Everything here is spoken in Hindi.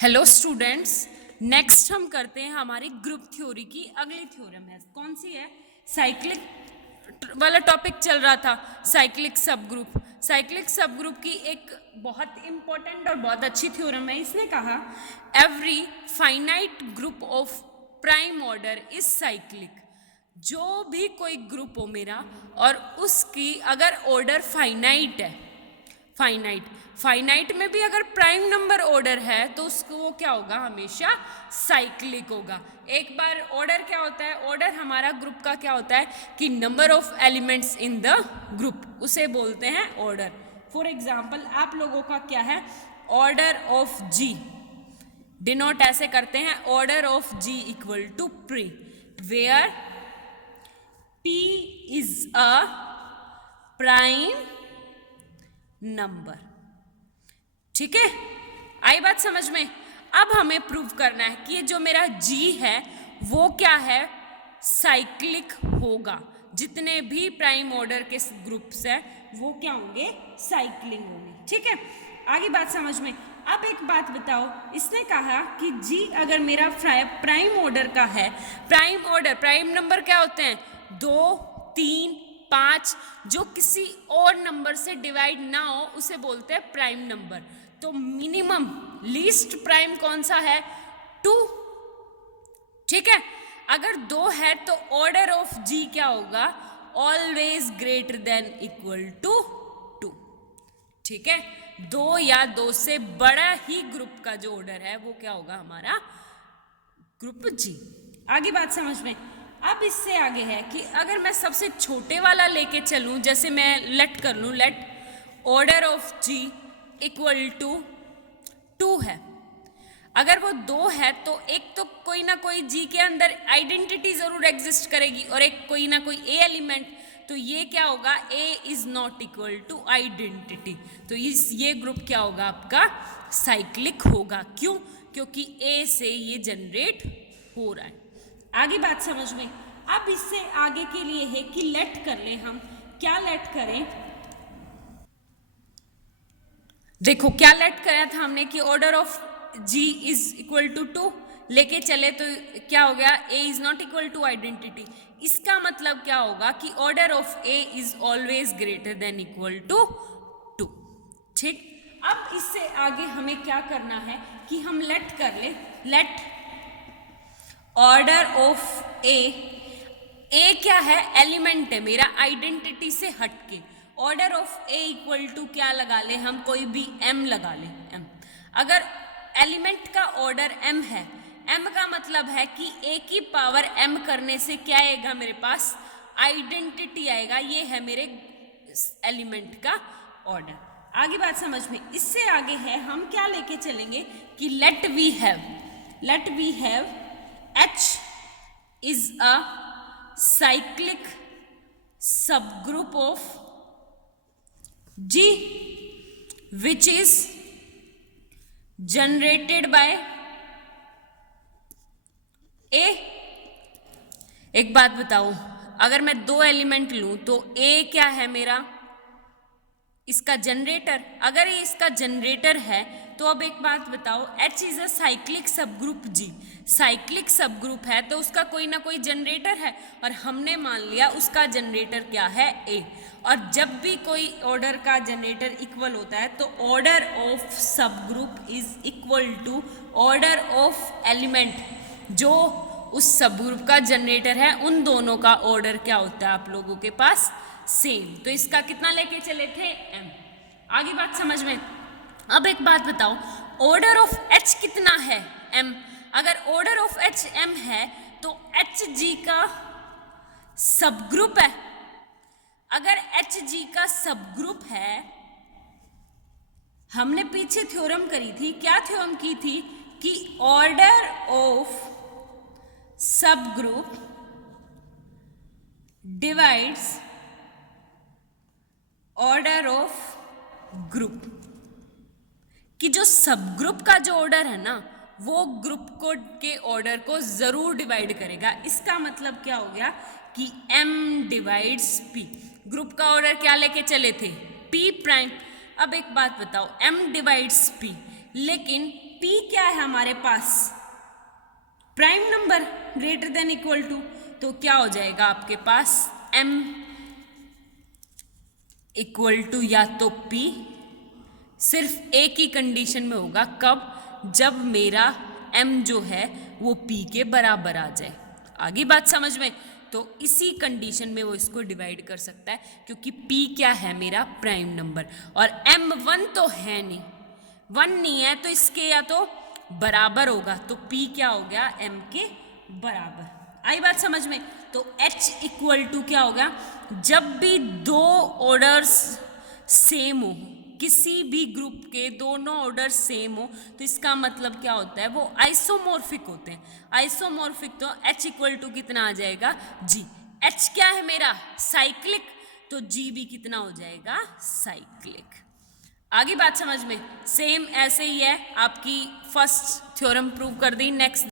हेलो स्टूडेंट्स, नेक्स्ट हम करते हैं हमारी ग्रुप थ्योरी की अगली थ्योरम है। कौन सी है? साइक्लिक वाला टॉपिक चल रहा था, साइक्लिक सब ग्रुप। साइक्लिक सब ग्रुप की एक बहुत इंपॉर्टेंट और बहुत अच्छी थ्योरम है। इसने कहा every finite group of prime order is cyclic. जो भी कोई ग्रुप हो मेरा और उसकी अगर ऑर्डर फाइनाइट है, फाइनाइट में भी अगर प्राइम नंबर ऑर्डर है तो उसको वो क्या होगा? हमेशा साइक्लिक होगा। एक बार ऑर्डर क्या होता है? ऑर्डर हमारा ग्रुप का क्या होता है कि number of elements in the group, उसे बोलते हैं ऑर्डर। फॉर एग्जाम्पल आप लोगों का क्या है? ऑर्डर ऑफ जी डिनोट ऐसे करते हैं, order of G equal to pre, where P is a prime number. ठीक है, आई बात समझ में? अब हमें प्रूव करना है कि ये जो मेरा जी है वो क्या है? साइक्लिक होगा। जितने भी प्राइम ऑर्डर के ग्रुप्स है वो क्या होंगे? साइक्लिंग होंगे। ठीक है, आगे बात समझ में। अब एक बात बताओ, इसने कहा कि जी अगर मेरा प्राइम ऑर्डर का है, प्राइम ऑर्डर, प्राइम नंबर क्या होते हैं? 2, 3, 5, जो किसी और नंबर से डिवाइड ना हो उसे बोलते हैं प्राइम नंबर। तो मिनिमम लीस्ट प्राइम कौन सा है? 2। ठीक है, अगर 2 है तो ऑर्डर ऑफ जी क्या होगा? Always greater than equal to 2। ठीक है, 2 या 2 से बड़ा ही ग्रुप का जो ऑर्डर है वो क्या होगा? हमारा ग्रुप जी। आगे बात समझ में। अब इससे आगे है कि अगर मैं सबसे छोटे वाला लेके चलूं, जैसे मैं लेट कर लूं, let order of G equal to 2 है। अगर वो 2 है तो एक तो कोई ना कोई जी के अंदर आइडेंटिटी जरूर एग्जिस्ट करेगी और एक कोई ना कोई ए एलिमेंट, तो ये क्या होगा? A is not equal to identity. तो ये ग्रुप क्या होगा? आपका साइक्लिक होगा। क्यों? क्योंकि ए से ये जनरेट हो रहा है। आगे बात समझ में। अब इससे आगे के लिए है कि लेट कर ले हम। क्या लेट करें? देखो क्या लेट करा था हमने कि order of g is equal to 2 लेके चले, तो क्या हो गया? A is not equal to identity. इसका मतलब क्या होगा कि order of a is always greater than equal to 2। ठीक, अब इससे आगे हमें क्या करना है कि हम लेट कर ले, लेट ऑर्डर ऑफ ए क्या है? एलिमेंट है मेरा, आइडेंटिटी से हटके। Order of A equal to क्या लगा ले हम? कोई भी एम लगा ले, एम। अगर एलिमेंट का ऑर्डर एम है, एम का मतलब है कि ए की पावर एम करने से क्या आएगा मेरे पास? आइडेंटिटी आएगा। ये है मेरे एलिमेंट का ऑर्डर। आगे बात समझ में। इससे आगे है हम क्या लेके चलेंगे कि let we have H is a cyclic subgroup of G which is generated by A। एक बात बताओ, अगर मैं 2 एलिमेंट लूं तो A क्या है मेरा? इसका जनरेटर। अगर ये इसका जनरेटर है तो अब एक बात बताओ, H इज अ साइक्लिक सब ग्रुप G, साइक्लिक सब ग्रुप है तो उसका कोई ना कोई जनरेटर है और हमने मान लिया उसका जनरेटर क्या है? A। और जब भी कोई ऑर्डर का जनरेटर इक्वल होता है तो order of subgroup is equal to order of element जो उस सब ग्रुप का जनरेटर है, उन दोनों का ऑर्डर क्या होता है आप लोगों के पास? सेम। तो इसका कितना लेके चले थे? m। आगे बात समझ में। अब एक बात बताओ, ऑर्डर ऑफ h कितना है? m। अगर ऑर्डर ऑफ h m है तो h g का सब ग्रुप है। अगर h g का सब ग्रुप है, हमने पीछे थ्योरम करी थी, क्या थ्योरम की थी कि ऑर्डर ऑफ सब group divides order of group, कि जो सब ग्रुप का जो ऑर्डर है ना वो ग्रुप को के ऑर्डर को जरूर डिवाइड करेगा। इसका मतलब क्या हो गया कि m डिवाइड्स p। ग्रुप का ऑर्डर क्या लेके चले थे? p prime. अब एक बात बताओ, m डिवाइड्स p, लेकिन P क्या है हमारे पास, prime number greater than equal to, तो क्या हो जाएगा आपके पास M इक्वल टू या तो P, सिर्फ एक ही कंडीशन में होगा, कब, जब मेरा M जो है वो P के बराबर आ जाए। आगे बात समझ में, तो इसी कंडीशन में वो इसको डिवाइड कर सकता है, क्योंकि P क्या है मेरा प्राइम नंबर, और M 1 तो है नहीं, 1 नहीं है तो इसके या तो बराबर होगा, तो P क्या हो गया M के बराबर। आई बात समझ में, तो H इक्वल टू क्या होगा, जब भी दो ऑर्डर्स सेम हो, किसी भी ग्रुप के दोनों ऑर्डर सेम हो, तो इसका मतलब क्या होता है, वो आइसोमॉर्फिक होते हैं। आइसोमॉर्फिक तो H इक्वल टू कितना आ जाएगा G, H क्या है मेरा साइक्लिक, तो G भी कितना हो जाएगा साइक्लिक। आगे बात समझ में, सेम ऐसे ही है, आपकी फर्स्ट थ्योरम प्रूव कर दी। नेक्स्ट